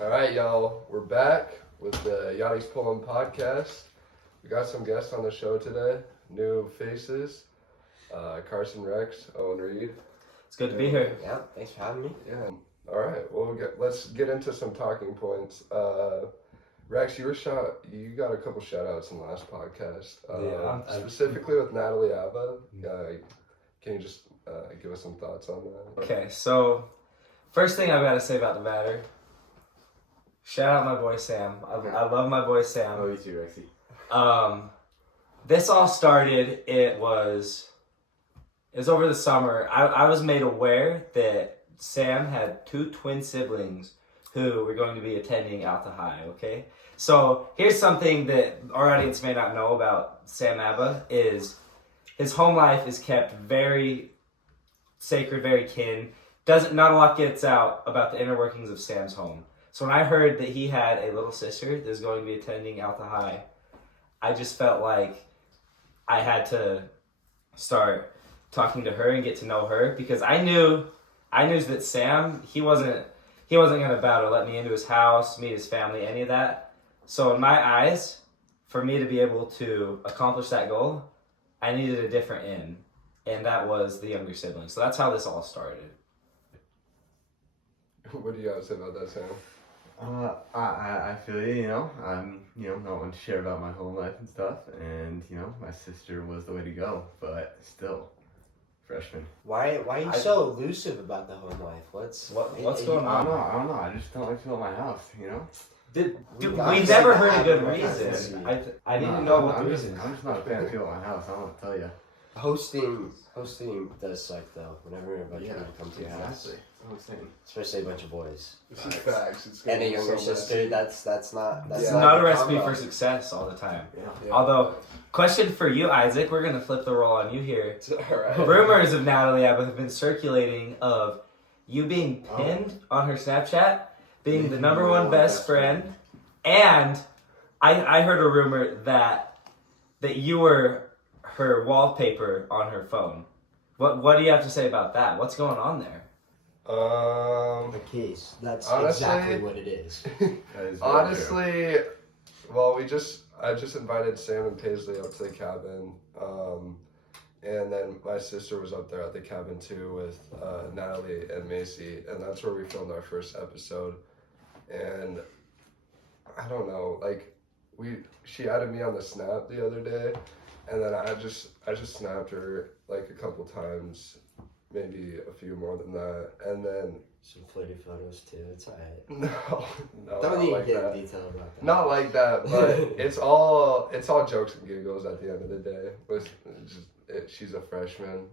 All right, y'all. We're back with the Yachty's Pulling podcast. We got some guests on the show today. New faces. Carson Rex, Owen Reed. It's good to be here. Yeah, thanks for having me. Yeah. All right. Well, let's get into some talking points. Rex, you got a couple shout outs in the last podcast. Specifically with Natalie Abba. Can you just give us some thoughts on that? Okay, so first thing I've got to say about the matter. Shout out my boy Sam. I love my boy Sam. Oh, you too, Rexy. This all started, it was over the summer. I was made aware that Sam had two twin siblings who were going to be attending Alta High, okay? So here's something that our audience may not know about Sam Abba is his home life is kept very sacred, very kin. Not a lot gets out about the inner workings of Sam's home. So when I heard that he had a little sister that was going to be attending Alta High, I just felt like I had to start talking to her and get to know her because I knew that Sam, he wasn't going to bow to let me into his house, meet his family, any of that. So in my eyes, for me to be able to accomplish that goal, I needed a different in, and that was the younger sibling. So that's how this all started. What do you guys say about that, Sam? I feel you, I'm, not one to share about my home life and stuff, and, my sister was the way to go, but still, freshman. Why are you so elusive about the home life? What's going on? I don't know, I just don't like to feel at my house, We never heard a good reason. I didn't know what the reason is. I'm just not a fan of feeling at my house, I don't want to tell you. Hosting does suck though. Whenever a bunch of people come to your house, especially a bunch of boys, Facts. and a younger sister. That's not not a recipe for success all the time. Yeah. Although, question for you, Isaac, we're gonna flip the role on you here. All right. Rumors of Natalie Abba have been circulating of you being pinned on her Snapchat, being the number one best friend, and I heard a rumor that you were her wallpaper on her phone. What do you have to say about that? What's going on there? the case. That's honestly, exactly what it is. Honestly, well, I just invited Sam and Paisley up to the cabin, and then my sister was up there at the cabin too with Natalie and Macy, and that's where we filmed our first episode. And I don't know, she added me on the Snap the other day, and then I just snapped her like a couple times, maybe a few more than that, and then Some flirty photos too. It's alright. no, Don't even like get that. in detail about that. Not like that, but it's all jokes and giggles at the end of the day. She's a freshman,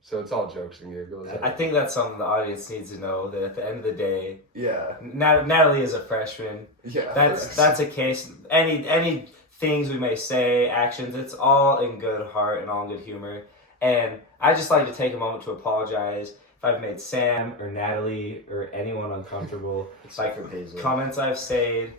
so it's all jokes and giggles. I think that's something the audience needs to know, that at the end of the day, Yeah. Natalie is a freshman. Yeah. That's a case. Any things we may say, actions, it's all in good heart and all in good humor. And I just like to take a moment to apologize if I've made Sam or Natalie or anyone uncomfortable. Except for Paisley. Comments I've said,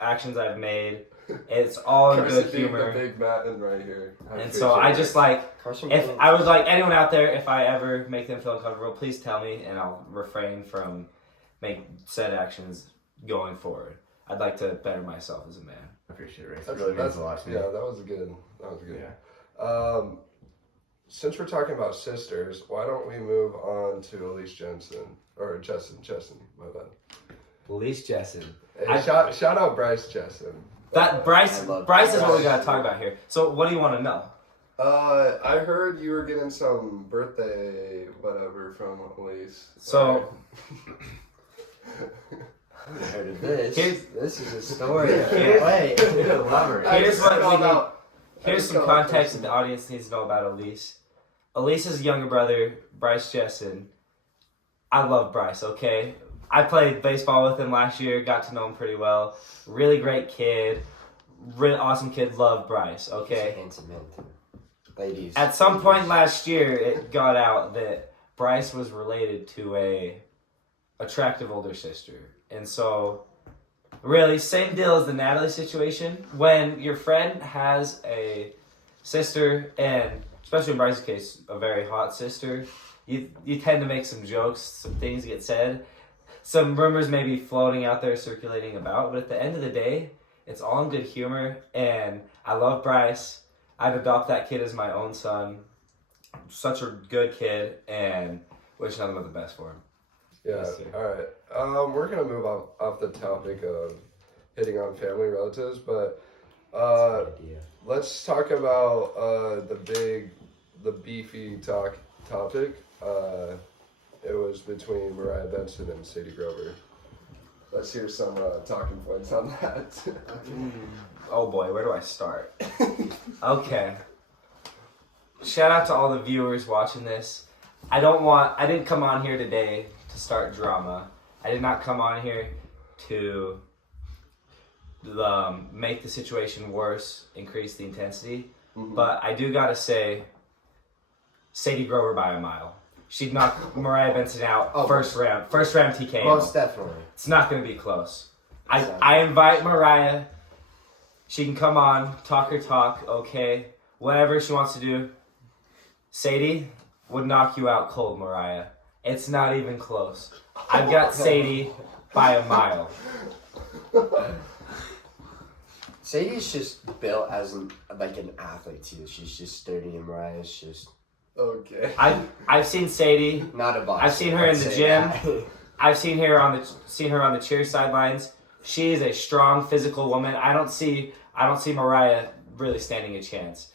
actions I've made. It's all in good humor. The big Matin right here. And so I just Carson if Williams. I would like anyone out there, if I ever make them feel uncomfortable, please tell me and I'll refrain from make said actions going forward. I'd like to better myself as a man. I appreciate it, Rex. It really means a lot to me. Yeah, that was good. Yeah. Since we're talking about sisters, why don't we move on to Elise Jensen or Jessen, my bad. Elise Jessen. Hey, shout out Bryce Jessen. That Bryce is what we Bryce. gotta talk about here. So what do you want to know? I heard you were getting some birthday whatever from Elise. So I heard of this. This is a story. Here's- Wait. Here's what we need. Here's just some call it context person. that the audience needs to know about Elise. Elise's younger brother, Bryce Jessen. I love Bryce, okay? I played baseball with him last year, got to know him pretty well. Really great kid. Really awesome kid. Love Bryce, He's a okay? handsome man too. Ladies. At some point last year, it got out that Bryce was related to a attractive older sister. And so, really, same deal as the Natalie situation. When your friend has a sister, and especially in Bryce's case, a very hot sister, you tend to make some jokes, some things get said. some rumors may be floating out there, circulating about, but at the end of the day, it's all in good humor, and I love Bryce. I'd adopt that kid as my own son. Such a good kid, and wish nothing but the best for him. Yeah. Yes, sir. All right. We're gonna move off the topic of hitting on family relatives, but Good idea. let's talk about the beefy topic. It was between Mariah Benson and Sadie Grover. Let's hear some talking points on that. Oh boy, where do I start? Okay. Shout out to all the viewers watching this. I didn't come on here today to start drama. I did not come on here to make the situation worse, increase the intensity. Mhm. But I do gotta say, Sadie Grover by a mile. She'd knock Mariah Benson out Oh, first round TKO. Most definitely. It's not going to be close. Exactly. I invite Mariah. She can come on, talk her talk, okay? Whatever she wants to do. Sadie would knock you out cold, Mariah. It's not even close. I've got Sadie by a mile. Sadie's just built as an athlete too. She's just sturdy, and Mariah's just Okay. I've seen Sadie. not a boxer. I've seen her in let's the say gym. that. I've seen her on the cheer sidelines. She is a strong physical woman. I don't see Mariah really standing a chance.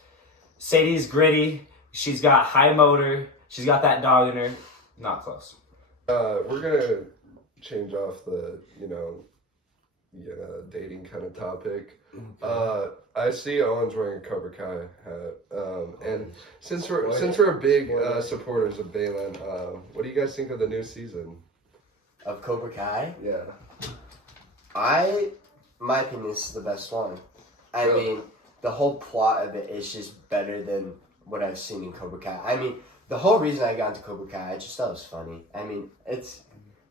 Sadie's gritty. She's got high motor. She's got that dog in her. Not close. We're gonna change off the dating kind of topic. I see Owen's wearing a Cobra Kai hat, and since we're big supporters of Balin, what do you guys think of the new season? Of Cobra Kai, Yeah. my opinion, this is the best one. I Really? mean, the whole plot of it is just better than what I've seen in Cobra Kai. I mean, the whole reason I got into Cobra Kai, I just thought it was funny. I mean, it's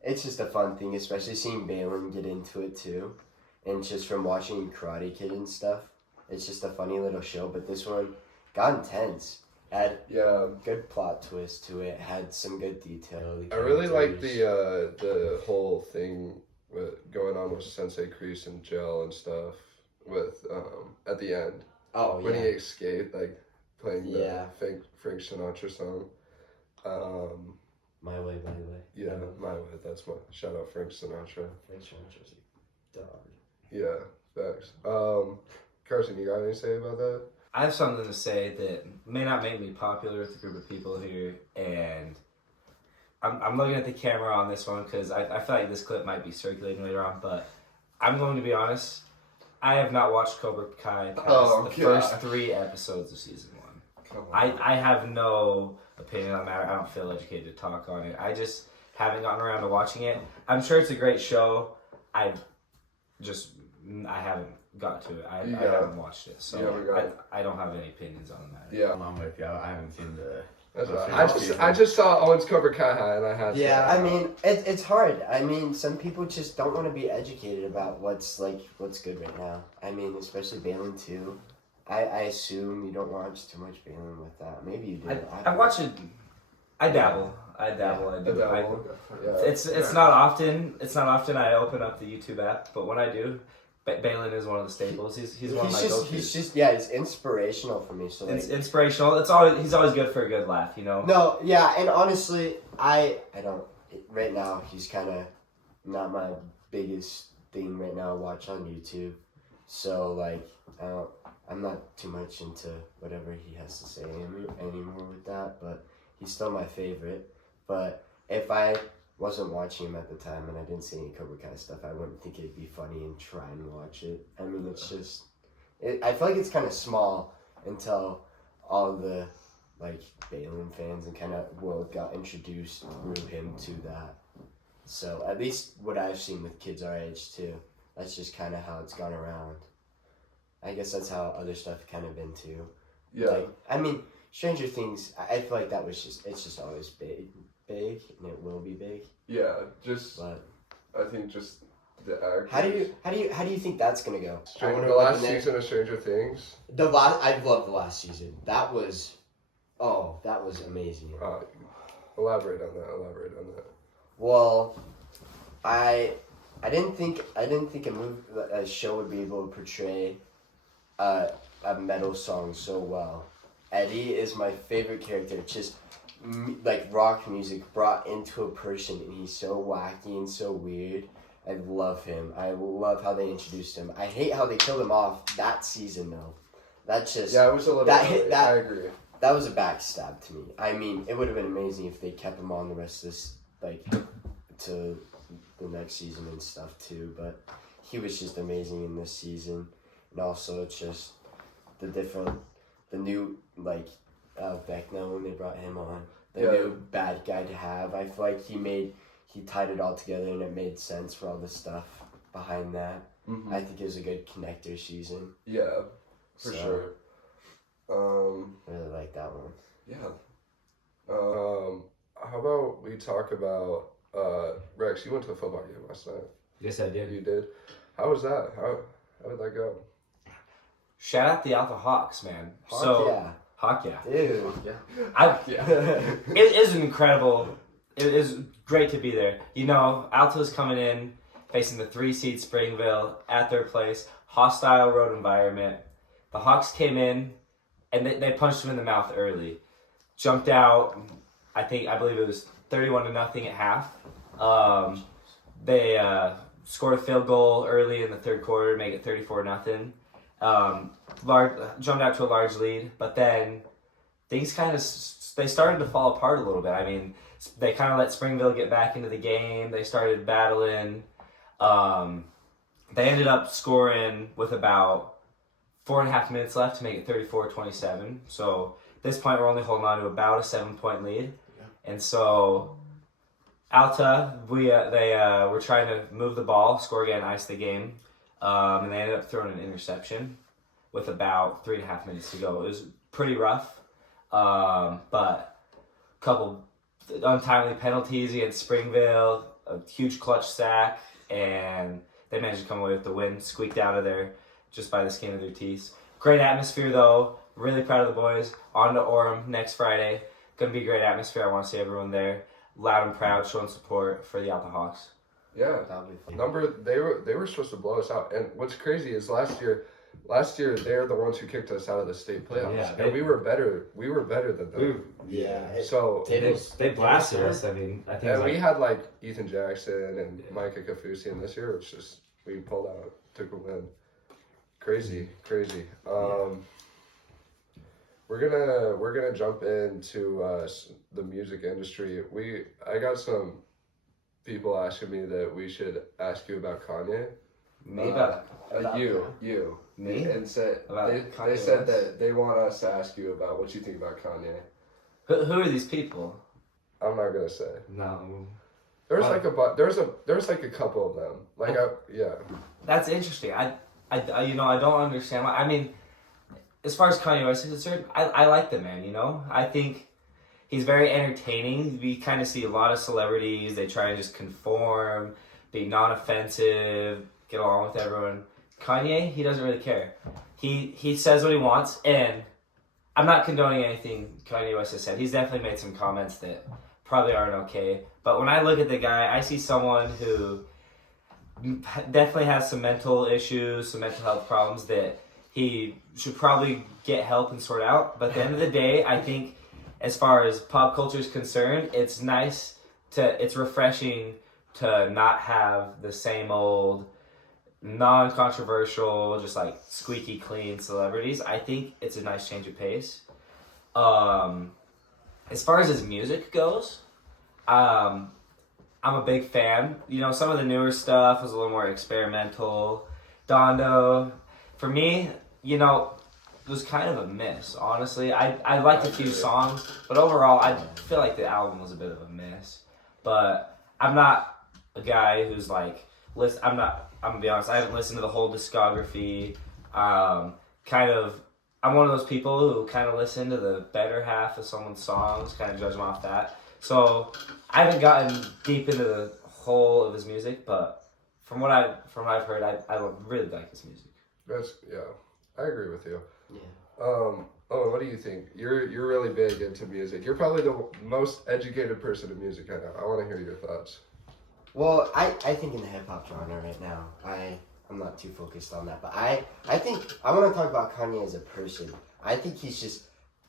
just a fun thing, especially seeing Balin get into it too. And just from watching Karate Kid and stuff, it's just a funny little show. But this one got intense. Had Yeah. good plot twist to it. Had some good detail. The I really like characters. the whole thing going on with Sensei Kreese in jail and stuff. With at the end when he yeah. escaped, like playing the Yeah. Frank Sinatra song. My Way, My Way. Yeah, my way. That's my shout out Frank Sinatra. Frank Sinatra's a dog. Yeah, facts. Carson, you got anything to say about that? I have something to say that may not make me popular with a group of people here, and I'm looking at the camera on this one because I feel like this clip might be circulating later on, but I'm going to be honest. I have not watched Cobra Kai past the first 3 episodes of season 1. Come on. I have no opinion on the matter. I don't feel educated to talk on it. I just haven't gotten around to watching it. I'm sure it's a great show. I haven't got to it. I haven't watched it, so You haven't got it. I don't have any opinions on the matter. Yeah, I'm with you. I haven't seen the. that's I've right. seen I just saw Owen's Cobra Kai hat and I had to. Yeah, I mean, it's hard. I mean, some people just don't want to be educated about what's good right now. I mean, especially Balin too. I assume you don't watch too much Balin with that. Maybe you do. I watch it. I dabble. I do. Yeah. It's not often. It's not often I open up the YouTube app, but when I do, Balin is one of the staples. He's one of my go-tos. He's inspirational for me. So It's like, inspirational. He's always good for a good laugh, you know. no, yeah, and honestly, I don't. Right now, he's kind of not my biggest thing right now. To watch on YouTube, so like, I'm not too much into whatever he has to say anymore with that. But he's still my favorite. But if I wasn't watching him at the time and I didn't see any Cobra Kai stuff, I wouldn't think it'd be funny and try and watch it. I mean, it's just, I feel like it's kind of small until all the like Balin fans and kind of world got introduced through him to that. So at least what I've seen with kids our age too, that's just kind of how it's gone around. I guess that's how other stuff kind of been too. Yeah. Like, I mean, Stranger Things, I feel like that was it's just always big, and it will be big. Yeah, just But I think just the actors. how do you think that's gonna go? The last season of Stranger Things. I loved the last season. That was amazing. Elaborate on that. Well, I didn't think a show would be able to portray a metal song so well. Eddie is my favorite character. Just like rock music brought into a person, and he's so wacky and so weird. I love him. I love how they introduced him. I hate how they killed him off that season though. That's just Yeah, it was a little. that I agree. That was a backstab to me. I mean, it would have been amazing if they kept him on the rest of this, like, to the next season and stuff too. But he was just amazing in this season, and also it's just the new like Vecna when they brought him on, the new bad guy to have. I feel like he tied it all together and it made sense for all the stuff behind that. Mm-hmm. I think it was a good connector season. Yeah, for So, sure. I really like that one. Yeah. How about we talk about Rex? You went to a football game last night. Yes, I did. You did. How was that? How did that go? Shout out the Alpha Hawks, man. Yeah, Hawk, yeah. dude. It is incredible. It is great to be there. You know, Alto's coming in, facing the 3-seed Springville at their place. Hostile road environment. The Hawks came in, and they punched him in the mouth early. Jumped out, I believe it was 31-0 at half. They scored a field goal early in the third quarter to make it 34-0. Jumped out to a large lead, but then things they started to fall apart a little bit. I mean, they kind of let Springville get back into the game. They started battling. They ended up scoring with about 4.5 minutes left to make it 34-27. So at this point, we're only holding on to about a 7-point lead. Yeah. And so Alta, they were trying to move the ball, score again, ice the game. And they ended up throwing an interception with about 3.5 minutes to go. It was pretty rough, but a couple untimely penalties against Springville, a huge clutch sack, and they managed to come away with the win, squeaked out of there just by the skin of their teeth. Great atmosphere, though. Really proud of the boys. On to Orem next Friday. Going to be a great atmosphere. I want to see everyone there. Loud and proud, showing support for the Alta Hawks. Yeah. They were supposed to blow us out, and what's crazy is last year they're the ones who kicked us out of the state playoffs, Yeah, and we were better than them. So They blasted us. I mean, I think. And we had like Ethan Jackson and Micah Kafusi, and this year it's just we pulled out, took a win. Crazy. We're gonna jump into the music industry. I got some people asking me that we should ask you about Kanye. Me about You. me And said about they Kanye said West? that they want us to ask you about what you think about Kanye. Who are these people? I'm not gonna say. No. There's like a couple of them. Yeah. That's interesting. I don't understand why. I mean, as far as Kanye West is concerned, I like the man, you know? I think he's very entertaining. We kind of see a lot of celebrities, they try and just conform, be non-offensive, get along with everyone. Kanye, he doesn't really care. He says what he wants, and I'm not condoning anything Kanye West has said. He's definitely made some comments that probably aren't okay. But when I look at the guy, I see someone who definitely has some mental issues, some mental health problems that he should probably get help and sort out. But at the end of the day, I think as far as pop culture is concerned, it's refreshing to not have the same old non-controversial, just like squeaky clean celebrities. I think it's a nice change of pace. As far as his music goes, I'm a big fan. You know, some of the newer stuff was a little more experimental. Dondo, for me, you know, it was kind of a miss, honestly. I liked a few songs, but overall, I feel like the album was a bit of a miss. But I'm not a guy who's like, I'm gonna be honest, I haven't listened to the whole discography. I'm one of those people who kind of listen to the better half of someone's songs, kind of judge them off that. So I haven't gotten deep into the whole of his music, but from what I've heard, I really like his music. I agree with you. Yeah. What do you think? You're really big into music. You're probably the most educated person in music I know. I want to hear your thoughts. Well, I think in the hip hop genre right now, I'm not too focused on that, but I think I want to talk about Kanye as a person. I think he's just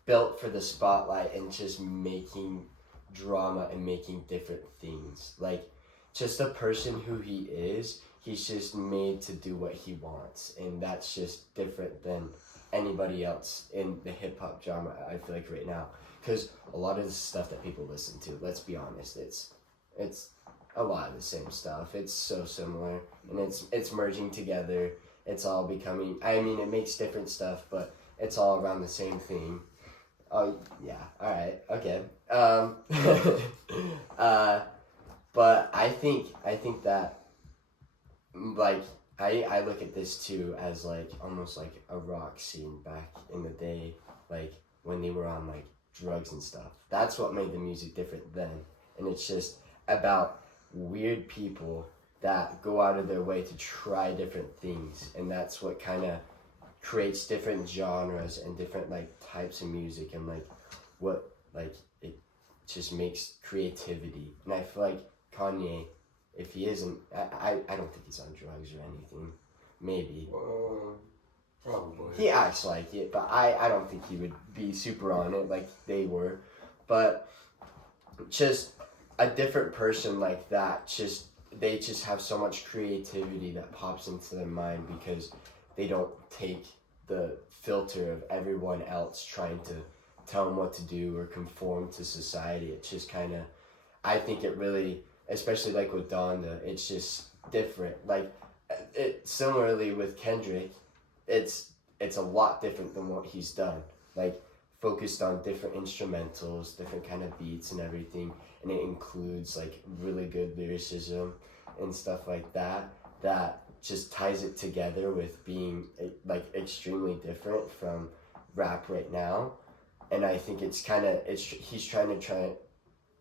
built for the spotlight and just making drama and making different things. Like, just a person who he is, he's just made to do what he wants, and that's just different than anybody else in the hip hop genre. I feel like right now, because a lot of the stuff that people listen to, let's be honest, it's a lot of the same stuff. It's so similar, and it's merging together. It's all becoming. I mean, it makes different stuff, but it's all around the same theme. Oh yeah, all right, okay. But I think that, like, I look at this too as like almost like a rock scene back in the day, like when they were on like drugs and stuff. That's what made the music different then, and it's just about weird people that go out of their way to try different things, and that's what kind of creates different genres and different like types of music, and like what like it just makes creativity. And I feel like Kanye, if he isn't, I don't think he's on drugs or anything. Maybe. Probably. He acts like it, but I don't think he would be super on it like they were. But just a different person like that, they just have so much creativity that pops into their mind because they don't take the filter of everyone else trying to tell them what to do or conform to society. It's just kind of, I think it really, especially like with Donda, it's just different. Like, it similarly with Kendrick, it's a lot different than what he's done. Like, focused on different instrumentals, different kind of beats and everything, and it includes like really good lyricism and stuff like that just ties it together with being like extremely different from rap right now. And I think he's trying to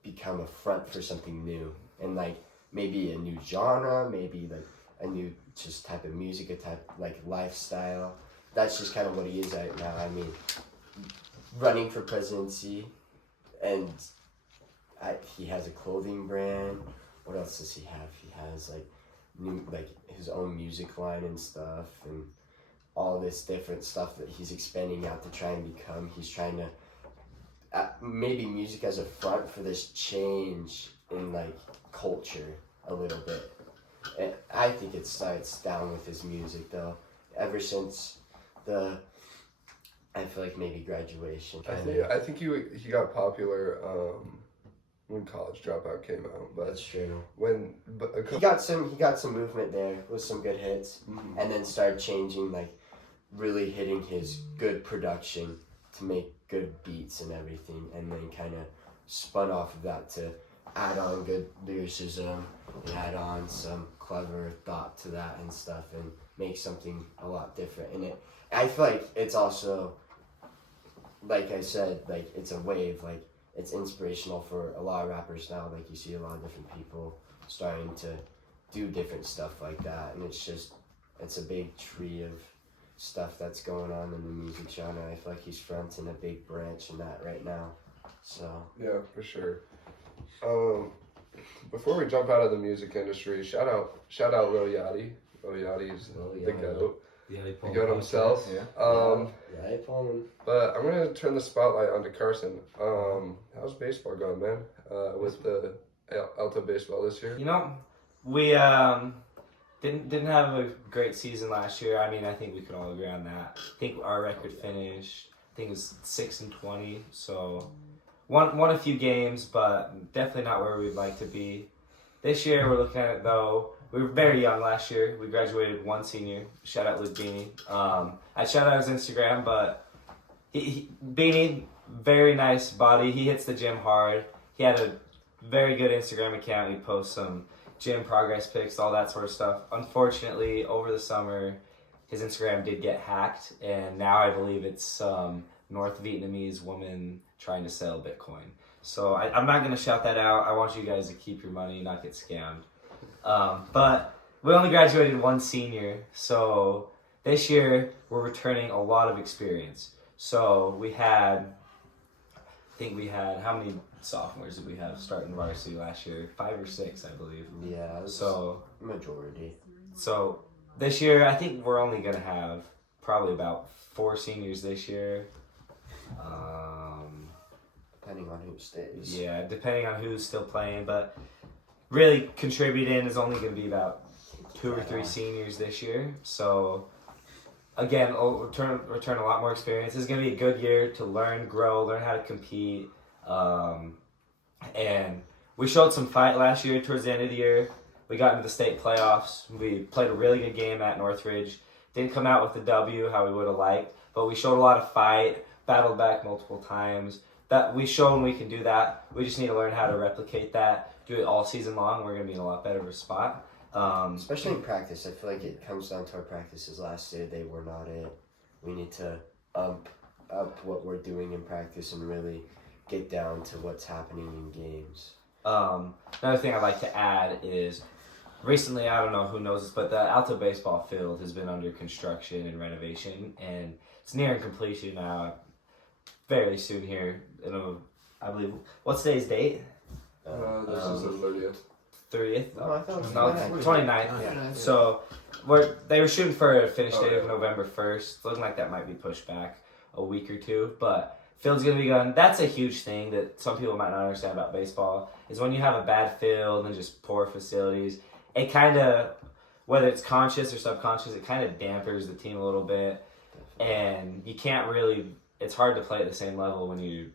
become a front for something new, and like maybe a new genre, maybe like a new just type of music, a type like lifestyle. That's just kind of what he is right now. I mean, running for presidency, and he has a clothing brand. What else does he have? He has like his own music line and stuff, and all this different stuff that he's expanding out to try and become. He's trying to maybe music as a front for this change in like culture a little bit. And I think it starts down with his music though. Ever since I feel like maybe graduation. I think he got popular when College Dropout came out, but That's true. he He got some movement there with some good hits, and then started changing, like really hitting his good production to make good beats and everything, and then kind of spun off of that to add on good lyricism and add on some clever thought to that and stuff, and make something a lot different. And I feel like it's also, like I said, like it's a wave, like it's inspirational for a lot of rappers now. Like you see a lot of different people starting to do different stuff like that, and it's a big tree of stuff that's going on in the music genre. I feel like he's fronting a big branch in that right now. So yeah, for sure. Before we jump out of the music industry, shout out Lil Yachty. Lil Yachty's the GOAT. The GOAT himself. Yeah. right, Paul. But I'm gonna turn the spotlight onto Carson. How's baseball going, man? With the Alto baseball this year? You know, we didn't have a great season last year. I mean, I think we could all agree on that. I think our record finished, I think it was 6-20. So won a few games, but definitely not where we'd like to be. This year, we're looking at it though. We were very young last year. We graduated one senior. Shout out Luke Beanie. I shout out his Instagram, but Beanie, very nice body. He hits the gym hard. He had a very good Instagram account. He posts some gym progress pics, all that sort of stuff. Unfortunately, over the summer, his Instagram did get hacked, and now I believe it's some North Vietnamese woman trying to sell Bitcoin. So I'm not going to shout that out. I want you guys to keep your money, not get scammed. But we only graduated one senior, so this year we're returning a lot of experience. So we had I think we had, how many sophomores did we have starting varsity last year? 5 or 6, I believe. Yeah, it was So majority. this year, I think we're only gonna have probably about 4 seniors this year. Depending on who stays. Yeah, depending on who's still playing, but really contributing is only gonna be about 2 or 3 seniors this year. So again, return a lot more experience. It's gonna be a good year to learn, grow, learn how to compete. And we showed some fight last year towards the end of the year. We got into the state playoffs. We played a really good game at Northridge. Didn't come out with the W how we would have liked, but we showed a lot of fight, battled back multiple times. That we shown we can do that. We just need to learn how to replicate that, do it all season long. We're gonna be in a lot better of a spot. Especially in practice, I feel like it comes down to our practices. Last year they were not it. We need to up what we're doing in practice and really get down to what's happening in games. Another thing I'd like to add is recently, I don't know who knows this, but the Alto baseball field has been under construction and renovation, and it's nearing completion now. Fairly soon here. I believe. What's today's date? This is the 30th. 30th? No, I thought it was No, 29th. Yeah. So they were shooting for a finish date of November 1st. Looking like that might be pushed back a week or two, but field's gonna be gone. That's a huge thing that some people might not understand about baseball, is when you have a bad field and just poor facilities, it kind of, whether it's conscious or subconscious, it kind of dampers the team a little bit, and you can't really, it's hard to play at the same level when you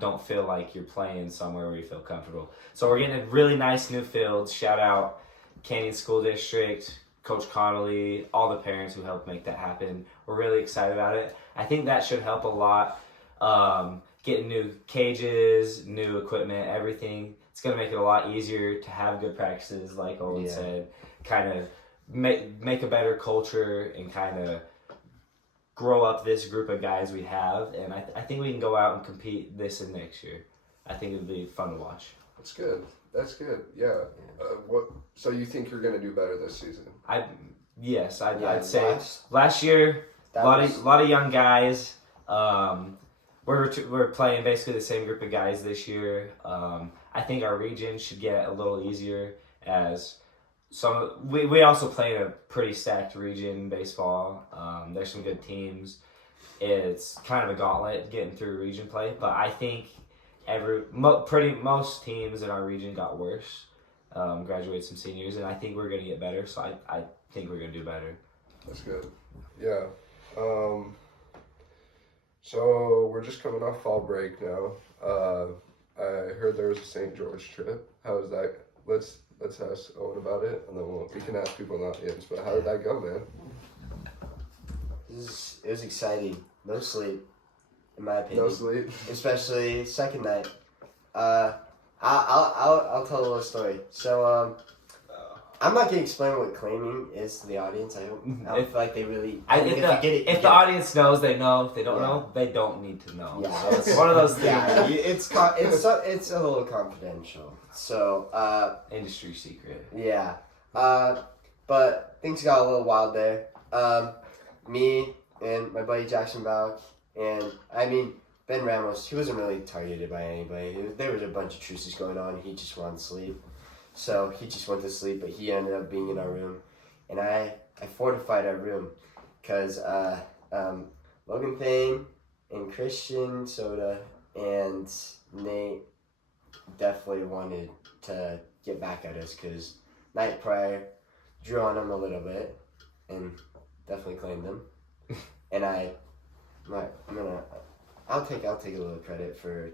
don't feel like you're playing somewhere where you feel comfortable. So we're getting a really nice new field. Shout out Canyon School District, Coach Connolly, all the parents who helped make that happen. We're really excited about it. I think that should help a lot. Getting new cages, new equipment, everything. It's going to make it a lot easier to have good practices, like Owen said. Kind of make a better culture and kind of grow up this group of guys we have. And I think we can go out and compete this and next year. I think it would be fun to watch. That's good. That's good. Yeah. So you think you're going to do better this season? I'd say last year, a lot of young guys. We're playing basically the same group of guys this year. I think our region should get a little easier, as we also play in a pretty stacked region in baseball. There's some good teams. It's kind of a gauntlet getting through region play, but I think most teams in our region got worse. Graduated some seniors, and I think we're gonna get better. So I think we're gonna do better. That's good. Yeah. So we're just coming off fall break now. I heard there was a St. George trip. How was that? Let's ask Owen about it, and then we can ask people in the audience. But how did that go, man? It was exciting. No sleep, in my opinion. No sleep. Especially second night. I'll tell a little story. So I'm not gonna explain what claiming is to the audience. I feel like they really. If the audience knows, they know. If they don't know, they don't need to know. Yeah, so it's one of those things. Yeah, it's a little confidential. So industry secret. Yeah, but things got a little wild there. Me and my buddy Jackson Bauck, and Ben Ramos, he wasn't really targeted by anybody. There was a bunch of truces going on. He just wanted to sleep. So he just went to sleep, but he ended up being in our room. And I fortified our room because Logan Thane and Christian Soda and Nate definitely wanted to get back at us because night prior, drew on them a little bit and definitely claimed them. And I'll take a little credit for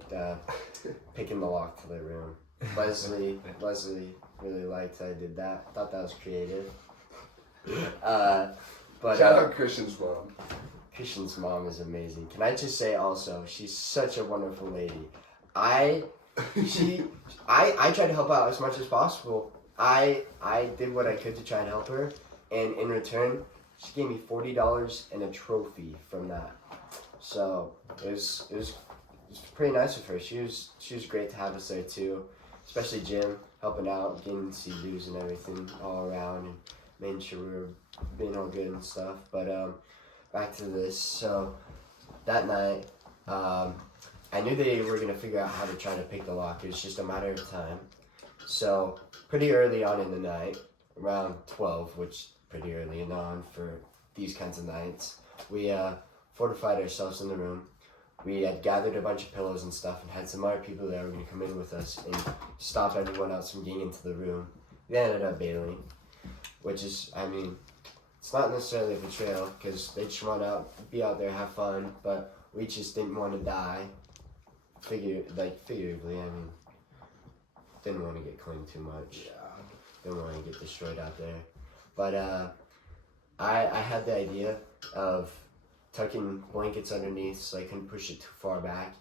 picking the lock to their room. Leslie really liked that I did that. Thought that was creative. But shout out Christian's mom. Christian's mom is amazing. Can I just say also, she's such a wonderful lady. I tried to help out as much as possible. I did what I could to try and help her, and in return, she gave me $40 and a trophy from that. So it was pretty nice of her. She was great to have us there too. Especially Jim, helping out, getting to see views and everything all around, and making sure we were being all good and stuff. But back to this. So that night, I knew they were gonna figure out how to try to pick the lock. It was just a matter of time. So pretty early on in the night, around 12, which pretty early on for these kinds of nights, we fortified ourselves in the room. We had gathered a bunch of pillows and stuff and had some other people that were going to come in with us and stop everyone else from getting into the room. They ended up bailing, which is, I mean, it's not necessarily a betrayal because they just want to be out there, have fun, but we just didn't want to die. Figuratively, I mean, didn't want to get claimed too much. Didn't want to get destroyed out there. But I had the idea of tucking blankets underneath so I couldn't push it too far back.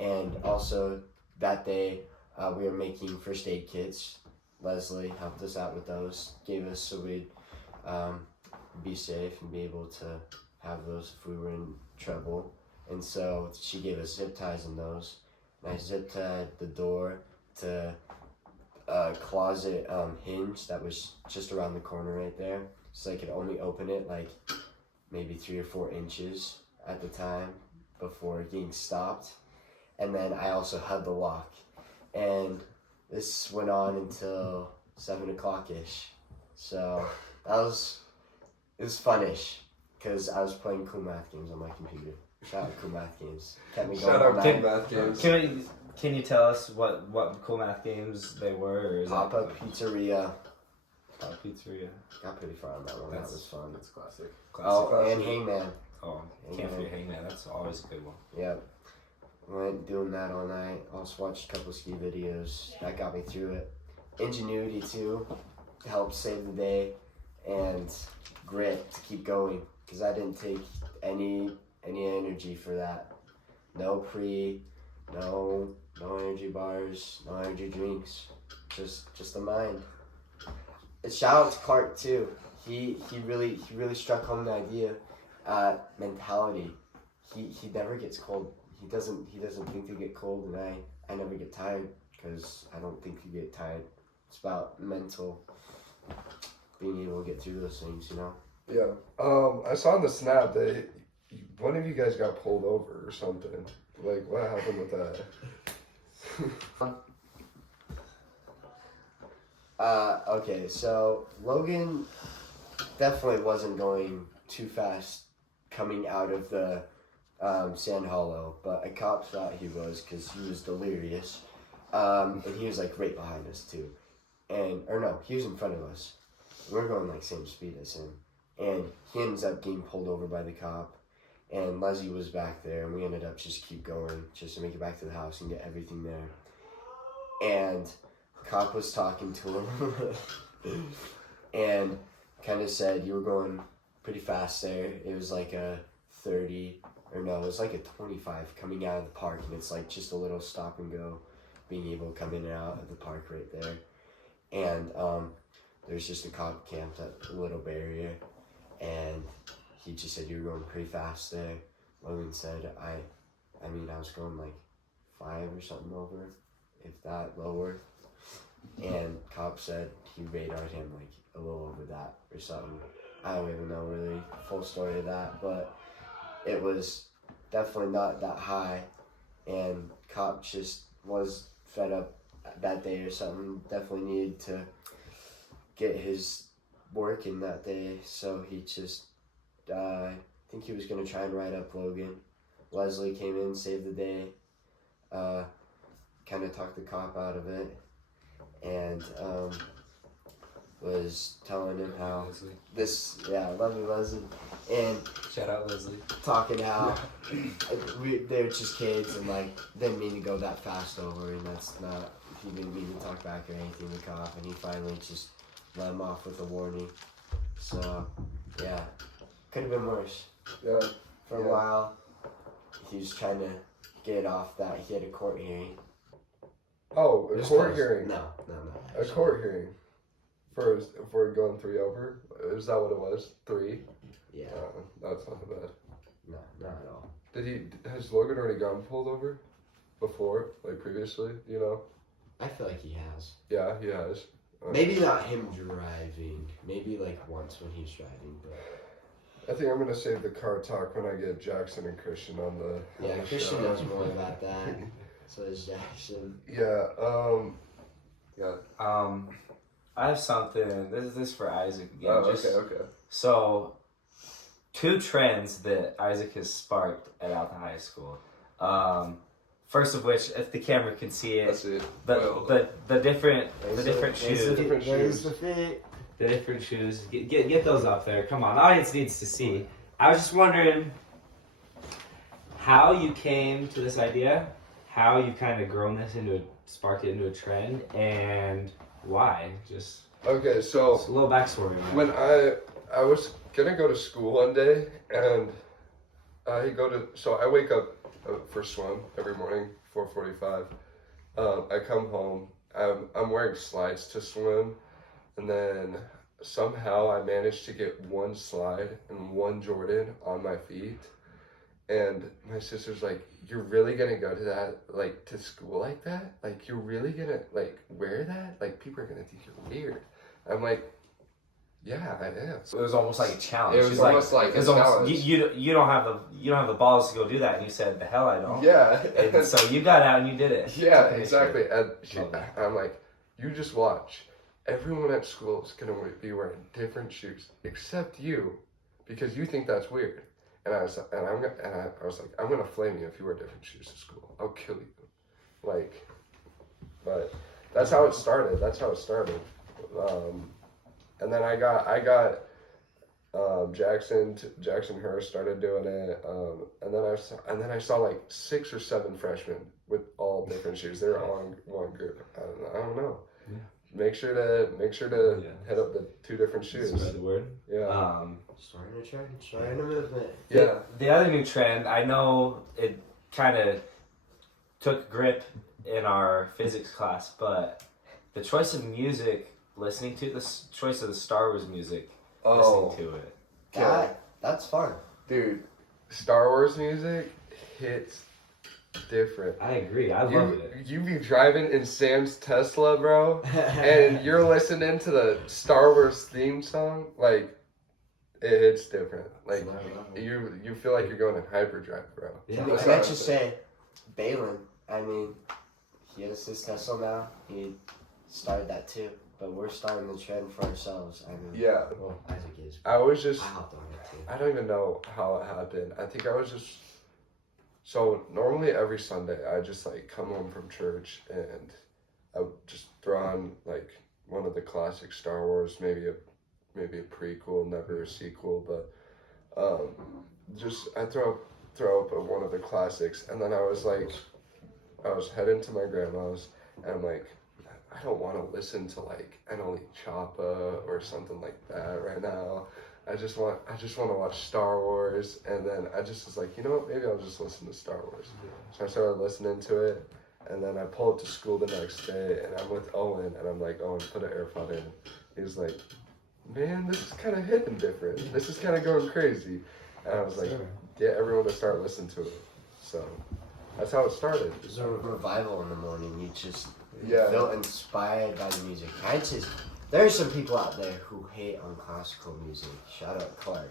And also that day we were making first aid kits. Leslie helped us out with those, gave us so we'd be safe and be able to have those if we were in trouble. And so she gave us zip ties in those. And I zip tied the door to a closet hinge that was just around the corner right there. So I could only open it like maybe 3 or 4 inches at the time before getting stopped. And then I also had the lock. And this went on until 7 o'clock-ish. So it was funish because I was playing cool math games on my computer. Shout out cool math games. Kept me going Shout all out night. to math games. Can you tell us what cool math games they were? Or is Pop-up pizzeria. Pop Pizzeria. Got pretty far on that one. That was fun. That's classic. Oh, and Hangman. Oh, can't forget Hangman. That's always a good one. Yep. Went doing that all night. Also watched a couple ski videos. That got me through it. Ingenuity too helped save the day, and grit to keep going because I didn't take any energy for that. No energy bars, no energy drinks. Just the mind. And shout out to Clark too. He really struck home the idea. Mentality. He never gets cold. He doesn't think to get cold, and I never get tired because I don't think you get tired. It's about mental, being able to get through those things, you know. Yeah. I saw in the snap that one of you guys got pulled over or something. Like, what happened with that? Okay, so Logan definitely wasn't going too fast coming out of the Sand Hollow, but a cop thought he was because he was delirious. And he was like right behind us too. Or no, he was in front of us. We were going like same speed as him. And he ends up getting pulled over by the cop. And Leslie was back there, and we ended up just keep going just to make it back to the house and get everything there. And the cop was talking to him and kind of said, you were going pretty fast there. It was like a 30, or no, it was like a 25 coming out of the park, and it's like just a little stop and go, being able to come in and out of the park right there. And there's just a cop camped at a little barrier, and he just said, you were going pretty fast there. Logan said, I mean, I was going like 5 or something over, if that lower. And cop said he radared him like a little over that or something. I don't even know really the full story of that, but it was definitely not that high. And cop just was fed up that day or something. Definitely needed to get his work in that day, so he just I think he was going to try and ride up Logan. Leslie came in, saved the day, kind of talked the cop out of it, and was telling him how I love you, Leslie, and Shout out Leslie. talking how they were just kids and like didn't mean to go that fast over, and that's not, he didn't mean to talk back or anything, the cop, and he finally just let him off with a warning. So yeah, could have been worse. Yeah. For a while, he was trying to get off that he had a court hearing. Oh, It a was court close. hearing. No. A court hearing. For going 3 over? Is that what it was? 3? Yeah, That's not bad. no, not at all. Has Logan already gotten pulled over? Before? Like previously, you know? I feel like he has. Yeah, he has. Maybe not him driving. Maybe like once when he's driving, but I think I'm gonna save the car talk when I get Jackson and Christian on the. Yeah, on the Christian show. knows more about that. So is Jackson. Yeah. I have something. This is for Isaac again. Okay. So, 2 trends that Isaac has sparked at Alta High School. First of which, if the camera can see it, That's it. the different shoes. Different shoes. The feet. The different shoes. Get those up there. Come on, the audience needs to see. I was just wondering how you came to this idea, how you kind of sparked it into a trend, and why. Just Okay, so a little backstory. on that. when I was gonna go to school one day, and I wake up for swim every morning, 4:45. I come home. I'm wearing slides to swim, and then somehow I managed to get one slide and one Jordan on my feet. And my sister's like, "You're really gonna go to that, like, to school like that? Like, you're really gonna, like, wear that? Like, people are gonna think you're weird." I'm like, "Yeah, I am." So it was almost like a challenge. It was It's almost like it's a almost, challenge. you don't have the balls to go do that, and you said, "The hell I don't." Yeah. And so you got out and you did it. Yeah, Okay, exactly. sure. And Love that. I'm like, "You just watch. Everyone at school is gonna be wearing different shoes, except you, because you think that's weird." And I was like, "I'm gonna flame you if you wear different shoes to school. I'll kill you." Like, but that's how it started. And then I got Jackson Hurst started doing it, and then I saw like 6 or 7 freshmen with all different shoes. They were all in one group. I don't know. Yeah. Make sure to hit up the 2 different shoes. Spread the word. Yeah. Starting a trend, starting a movement. Yeah. The other new trend, I know it kind of took grip in our physics class, but the choice of music, listening to choice of the Star Wars music, Oh, listening to it. That's fun. dude, Star Wars music hits different. I agree. I love it. You be driving in Sam's Tesla, bro, and you're listening to the Star Wars theme song, like, it hits different. Like, you feel like you're going in hyperdrive, bro. Yeah. I That's meant how to I say, Balin. I mean, he has his Tesla now. He started that too, but we're starting the trend for ourselves. I mean, Yeah, well, Isaac is. I was just, I hopped on it too. I don't even know how it happened. I think I was just, so normally every Sunday I just like come home from church and I would just throw on like one of the classic Star Wars, maybe a prequel, never a sequel, but just I throw up one of the classics, and then I was heading to my grandma's, and I'm like, I don't want to listen to like Annalie Chapa or something like that right now. I just want to watch Star Wars, and then I just was like, you know what, maybe I'll just listen to Star Wars. So I started listening to it, and then I pull up to school the next day, and I'm with Owen, and I'm like, Owen, put an AirPod in. He's like, man, this is kind of hitting different. This is kind of going crazy. And I was like, get everyone to start listening to it. So that's how it started. There's a revival in the morning. You just Yeah. feel inspired by the music. There are some people out there who hate on classical music. Shout out Clark.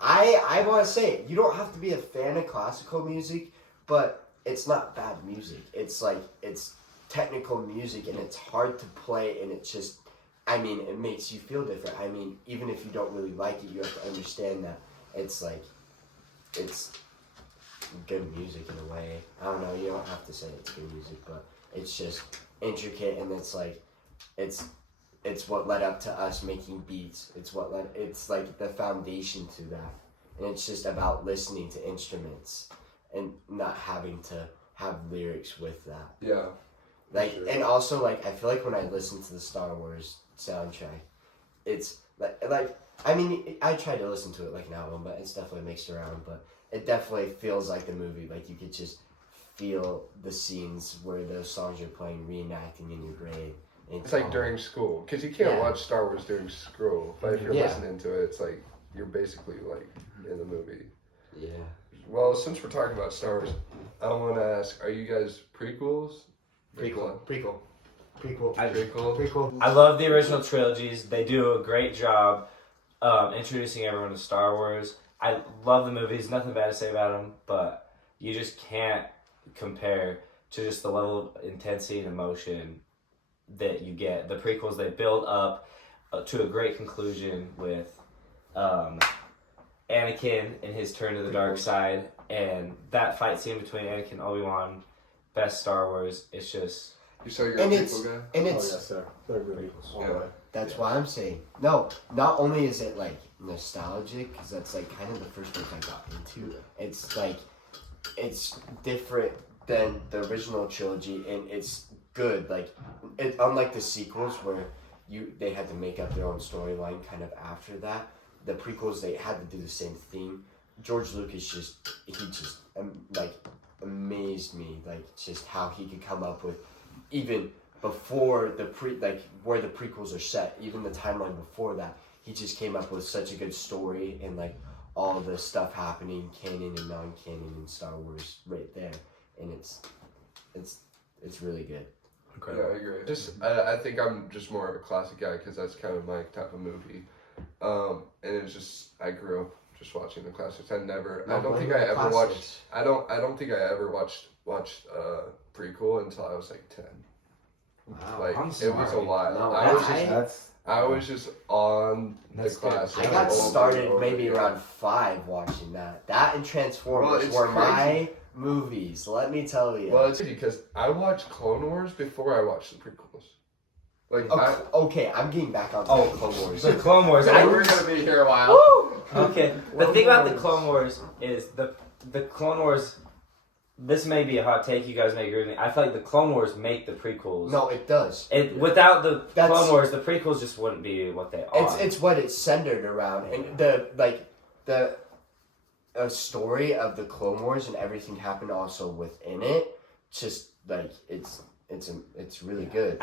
I want to say, you don't have to be a fan of classical music, but it's not bad music. It's like, it's technical music and it's hard to play, and it's just, I mean, it makes you feel different. I mean, even if you don't really like it, you have to understand that it's like, it's good music in a way. I don't know, you don't have to say it's good music, but it's just intricate, and it's like, it's what led up to us making beats. It's like the foundation to that. And it's just about listening to instruments and not having to have lyrics with that. Yeah. Like, Sure. and also, like, I feel like when I listen to the Star Wars soundtrack, it's like I mean, I tried to listen to it like an album, but it's definitely mixed around, but it definitely feels like the movie. Like, you could just feel the scenes where those songs are playing, reenacting in your brain. And It's like during school, because you can't Yeah. watch Star Wars during school. But if you're Yeah. listening to it, it's like you're basically like in the movie. Yeah. Well, since we're talking about Star Wars, I want to ask: are you guys prequels? Prequel. Prequel. Prequel. I love the original trilogies. They do a great job introducing everyone to Star Wars. I love the movies. Nothing bad to say about them, but you just can't compare to just the level of intensity and emotion that you get. The prequels, they build up to a great conclusion with Anakin and his turn to the dark side, and that fight scene between Anakin and Obi-Wan, best Star Wars. It's just... You saw your And prequel guy? And Oh it's yes, sir. Third movie. All the Yeah. way. that's why I'm saying no. Not only is it like nostalgic, because that's like kind of the first book I got into. It's like it's different than the original trilogy, and it's good. Like it, unlike the sequels where they had to make up their own storyline kind of after that. The prequels, they had to do the same thing. George Lucas like amazed me, like just how he could come up with, even before where the prequels are set, even the timeline before that, he just came up with such a good story, and like all the stuff happening, canon and non-canon in Star Wars right there, and it's really good. Yeah, I agree. I think I'm just more of a classic guy because that's kind of my type of movie. And it's just, I grew up just watching the classics. I don't think I ever watched prequel until I was like 10. Wow. Like I'm it was a sorry. while. No, I was just on the That's good. classics. I got over and started over maybe again. around 5 watching that. That and Transformers Well, it's were crazy. my movies. Let me tell you. Well, it's because I watched Clone Wars before I watched the prequels. Like, Okay, I'm getting back on Oh, Clone Wars. the Clone Wars. we're gonna be here a while. Okay, the thing about the Clone Wars is the Clone Wars. This may be a hot take. You guys may agree with me. I feel like the Clone Wars make the prequels. No, it does. Without the That's- Clone Wars, the prequels just wouldn't be what they are. It's what it's centered around, and the story of the Clone Wars and everything happened also within it. Just like it's really good.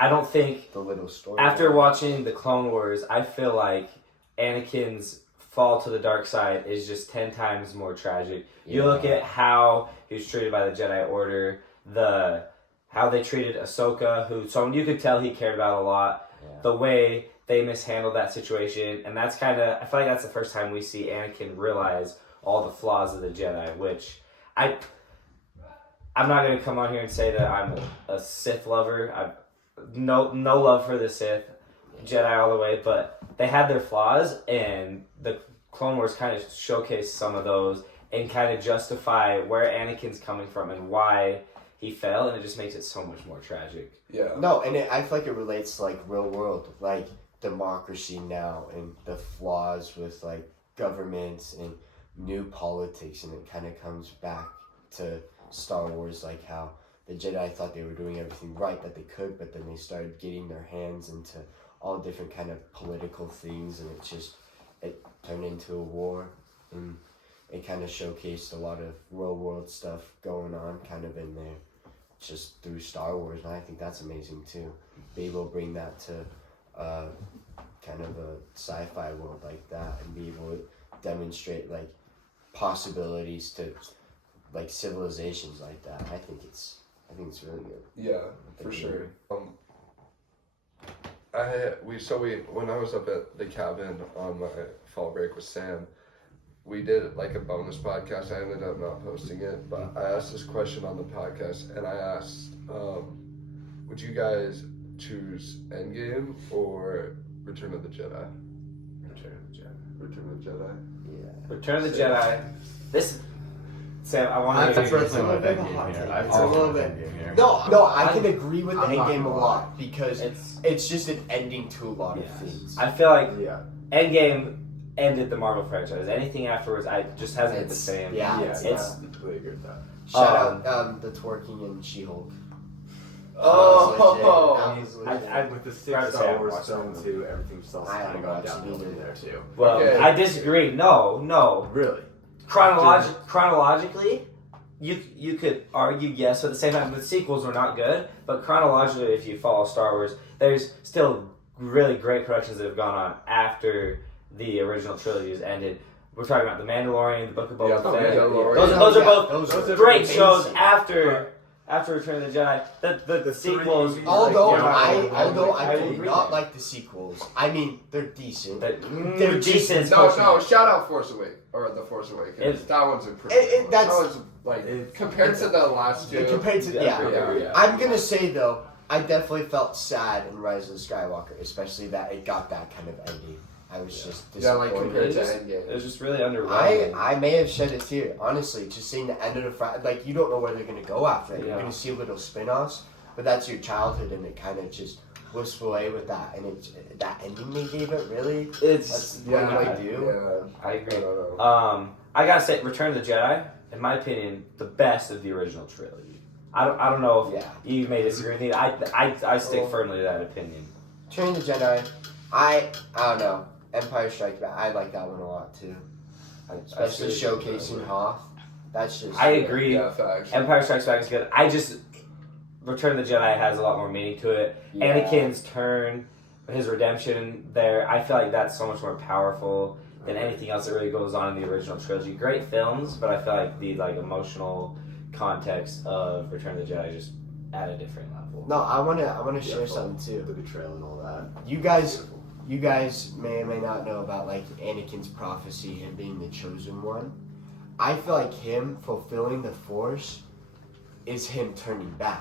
I don't think The little story. after watching the Clone Wars, I feel like Anakin's fall to the dark side is just 10 times more tragic. You look at how he was treated by the Jedi Order, how they treated Ahsoka, who someone you could tell he cared about a lot, the way they mishandled that situation, and that's kind of, I feel like that's the first time we see Anakin realize all the flaws of the Jedi, which I'm not going to come on here and say that I'm a Sith lover. No love for the Sith, Jedi all the way, but they had their flaws, and the Clone Wars kind of showcased some of those and kind of justify where Anakin's coming from and why he fell, and it just makes it so much more tragic. Yeah. No, and I feel like it relates to like real world, like democracy now, and the flaws with like governments and new politics, and it kind of comes back to Star Wars, like how the Jedi thought they were doing everything right that they could, but then they started getting their hands into all different kind of political things, and it turned into a war, and it kind of showcased a lot of real world stuff going on kind of in there just through Star Wars, and I think that's amazing too. Be able to bring that to kind of a sci-fi world like that, and be able to demonstrate like possibilities to like civilizations like that. I think it's really good. Yeah, for sure. When I was up at the cabin on my fall break with Sam, we did like a bonus podcast. I ended up not posting it, but I asked this question on the podcast, and I asked, would you guys choose Endgame or Return of the Jedi? Return of the Jedi. Return of the Jedi. Yeah. Return of the Jedi. Sam, I want to I personally love bit of a Endgame hot here. take. I It's a personally little love bit- Endgame here. No, I can agree with the I'm not Endgame a gonna lot because It's. it's just an ending to a lot of things. I feel like Yeah. Endgame ended the Marvel franchise. Anything afterwards, just hasn't hit the It's- same. yeah. It's I completely agree with that. Shout out the twerking in She-Hulk. Oh! That was legit. I With the Gotta six say, Star I Wars watched that film movie. too, everything's also I kind of haven't gone watched it downhill either. from there too. well, Okay. I disagree. No. Really? Chronologically, you could argue yes, but at the same time, the sequels were not good. But chronologically, if you follow Star Wars, there's still really great productions that have gone on after the original trilogy has ended. We're talking about The Mandalorian, The Book of Boba Yeah, Fett. Mandalorian. Those are both Those are great amazing. shows after after Return of the Jedi, the The sequels. three- Although Yeah, I I do agree. not like the sequels. I mean, they're decent. They're decent. No, shout out Force Awakens or The Force Awakens. It's- That one's improved. That's- that one's like compared to the last two. Compared to Yeah. I'm gonna say though, I definitely felt sad in Rise of the Skywalker, especially that it got that kind of ending. I was just Yeah, like disappointed. compared to It Endgame. was just really underwhelming. I may have shed a tear, honestly, just seeing the end of the like you don't know where they're gonna go after it. You're Yeah. gonna see little spin-offs, but that's your childhood, and it kind of just wisps away with that. And that ending they gave it, really, It's that's Yeah, what they do. Yeah. I I agree. don't know. I gotta say, Return of the Jedi, in my opinion, the best of the original trilogy. I don't know if Yeah. you may disagree with me. I stick Oh. firmly to that opinion. Return of the Jedi, I don't know. Empire Strikes Back, I like that one a lot too, especially showcasing Hoth. That's just I agree. Yeah, facts. Empire Strikes Back is good. Return of the Jedi has a lot more meaning to it. Yeah. Anakin's turn, his redemption there, I feel like that's so much more powerful than anything else that really goes on in the original trilogy. Great films, but I feel like the emotional context of Return of the Jedi just at a different level. No, I wanna share something too. The betrayal and all that. You guys may or may not know about like Anakin's prophecy, him being the chosen one. I feel like him fulfilling the Force is him turning bad.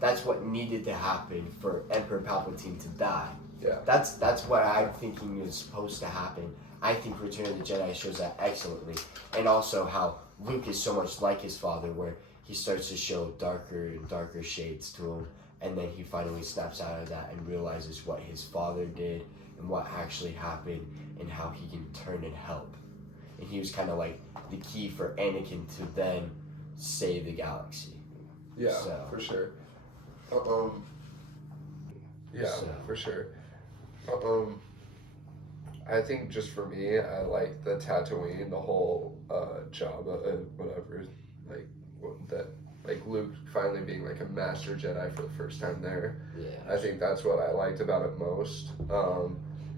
That's what needed to happen for Emperor Palpatine to die. Yeah. That's what I'm thinking is supposed to happen. I think Return of the Jedi shows that excellently, and also how Luke is so much like his father, where he starts to show darker and darker shades to him, and then he finally snaps out of that and realizes what his father did and what actually happened and how he can turn and help. And he was kind of like the key for Anakin to then save the galaxy. Yeah, So. for sure. Yeah, So. for sure. I think just for me, I like the Tatooine, the whole Jabba, whatever, like like Luke finally being like a master Jedi for the first time there. Yeah. I think that's what I liked about it most.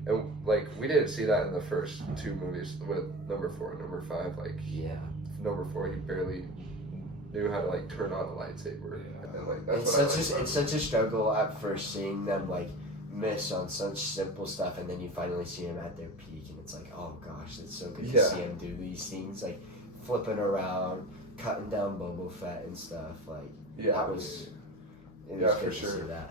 And like we didn't see that in the first two movies with number 4 and number 5. Like Yeah. number 4, he barely knew how to like turn on a lightsaber. And like that's It's what I such liked about it's such a struggle at first seeing them like miss on such simple stuff, and then you finally see them at their peak, and it's like, oh gosh, it's so good to Yeah. see them do these things, like flipping around, cutting down Boba Fett and stuff. Like Yeah, that was, it was Yeah, good for to sure. see that.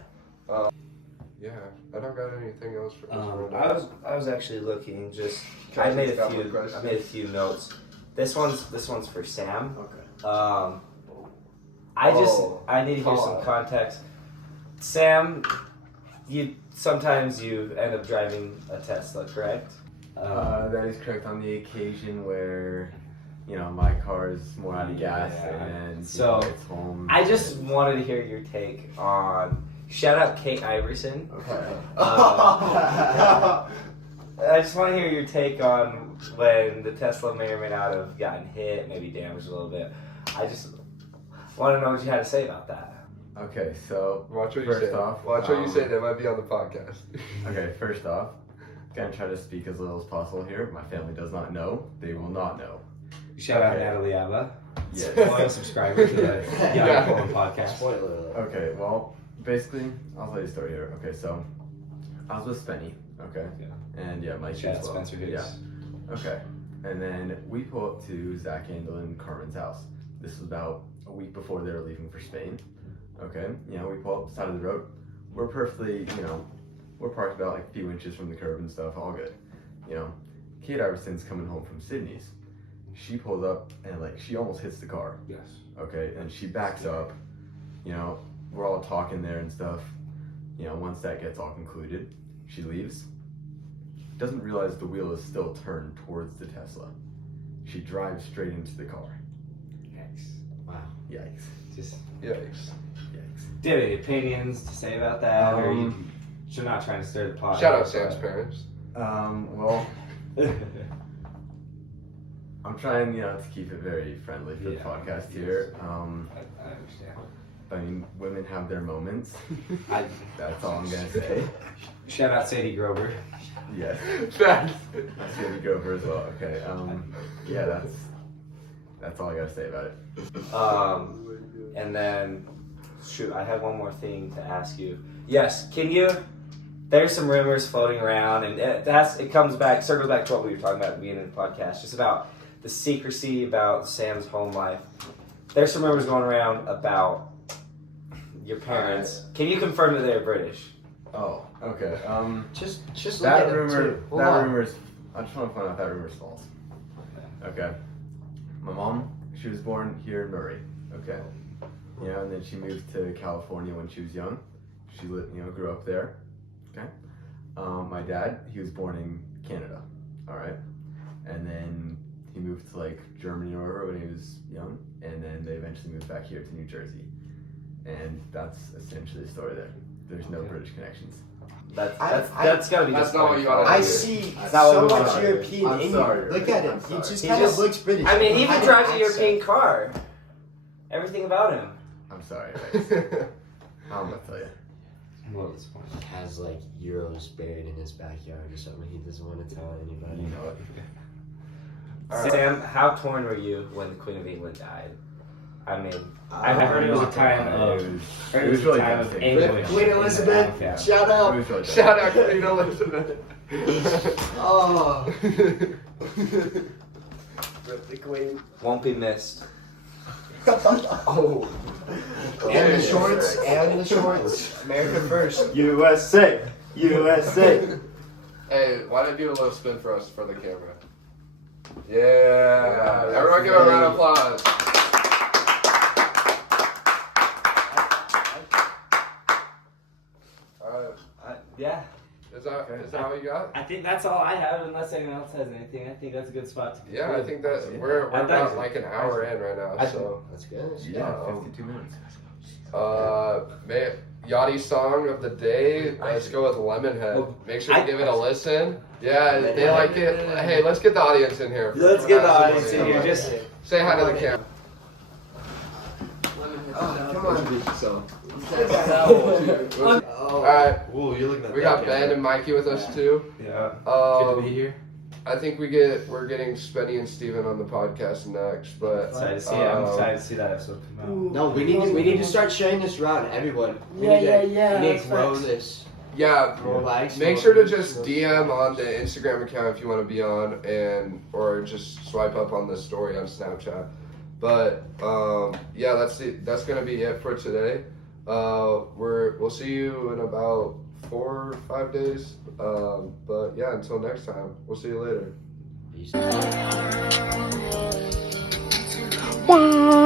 Yeah, I don't got anything else for this one. I was actually looking. Just Can I I made just a have one few. question? I made a few notes. This one's for Sam. Okay. I need to hear some context. Sam, sometimes you end up driving a Tesla, correct? That is correct on the occasion where, my car is more out of gas Yeah. and So, it's home. I just wanted to hear your take on. Shout out Kate Iverson. Okay. I just want to hear your take on when the Tesla may or may not have gotten hit, maybe damaged a little bit. I just want to know what you had to say about that. Okay, so Watch what you First say. off, Watch what you say. That might be on the podcast. okay, first off, gonna try to speak as little as possible here. My family does not know; they will not know. Shout out Okay. Natalie Abba, Yes. loyal subscriber to the Yeah. Young Poland podcast. Spoiler alert. Okay, well, basically, I'll tell you a story here. Okay, so I was with Spenny. Okay. Yeah. And yeah, Mike Shout as out well. Spencer Hughes. Yeah. Okay. And then we pull up to Zach Handel and Carmen's house. This was about a week before they were leaving for Spain. Okay. We pull up the side of the road. We're perfectly, we're parked about like a few inches from the curb and stuff, all good. Kate Iverson's coming home from Sydney's. She pulls up and like she almost hits the car. Yes. Okay, and she backs up. We're all talking there and stuff. Once that gets all concluded, she leaves. Doesn't realize the wheel is still turned towards the Tesla. She drives straight into the car. Yikes. Wow. Yikes. Just, Yikes. Yikes. do you have any opinions to say about that? Or you're not trying to stir the pot? Shout out Sam's parents. Well, I'm trying, to keep it very friendly for the Yeah. podcast here. I understand. Women have their moments. I, That's all I'm gonna say. shout out Sadie Grover. Yes. Facts. That's gonna go over as well. Okay. Yeah, that's all I gotta say about it. And then shoot, I had one more thing to ask you. Yes, can you? There's some rumors floating around, and it circles back to what we were talking about at the beginning of the podcast, just about the secrecy about Sam's home life. There's some rumors going around about your parents. Can you confirm that they're British? Oh, okay. Just look That at rumor. it too. Hold That on. rumor's. I just want to find out that rumor's false. Okay. My mom, she was born here in Murray. Okay. And then she moved to California when she was young. She grew up there. Okay. My dad, he was born in Canada. All right. And then he moved to like Germany or wherever when he was young, and then they eventually moved back here to New Jersey. And that's essentially the story there. There's no British connections. That's gotta be. That's not what you want to I do. see That's so not what much I'm European sorry. in I'm sorry, you. Look at him. I'm He sorry. just He kind of just- looks British. I mean, he even Had an drives a accent. European car. Everything about him. I'm sorry. I'm gonna tell you. He has like euros buried in his backyard or something. He doesn't want to tell anybody. You know it. All right. Sam, how torn were you when the Queen of England died? I mean, I I heard it was a time It of. was, Heard it was really time of devastating. anguish. Queen Elizabeth, Yeah. shout It out. was really Shout out Queen Elizabeth. Oh, rip the Queen. Won't be missed. Oh, and the shorts, and the shorts. America first. USA, USA. Hey, why don't you do a little spin for us for the camera? Yeah. Everyone give a round of applause. Alright. Yeah. Is that what you got? I think that's all I have, unless anyone else has anything. I think that's a good spot to Yeah, I think that we're I about thought- like an hour in right now, so. That's good. Yeah, 52 minutes. Yachty's song of the day. Let's go with Lemonhead. Make sure to give it a listen. Yeah, they like it. Hey, let's get the audience in here. Let's get the audience in here. Just say hi to the camera. Oh, come on. All right, Ooh, you're looking at we got Ben and Mikey with us too. yeah. Good to be here. I think we're getting Spenny and Steven on the podcast next, but Excited to see it. I'm excited to see that episode come out. No, we need to start sharing this around, everyone. We Yeah, need yeah, to, yeah, We need that's to grow facts. this. yeah, More likes. make more sure to views, just more- DM on the Instagram account if you want to be on, or just swipe up on the story on Snapchat. But yeah, that's gonna be it for today. We'll see you in about 4 or 5 days. But yeah, until next time, we'll see you later. Peace. Wow.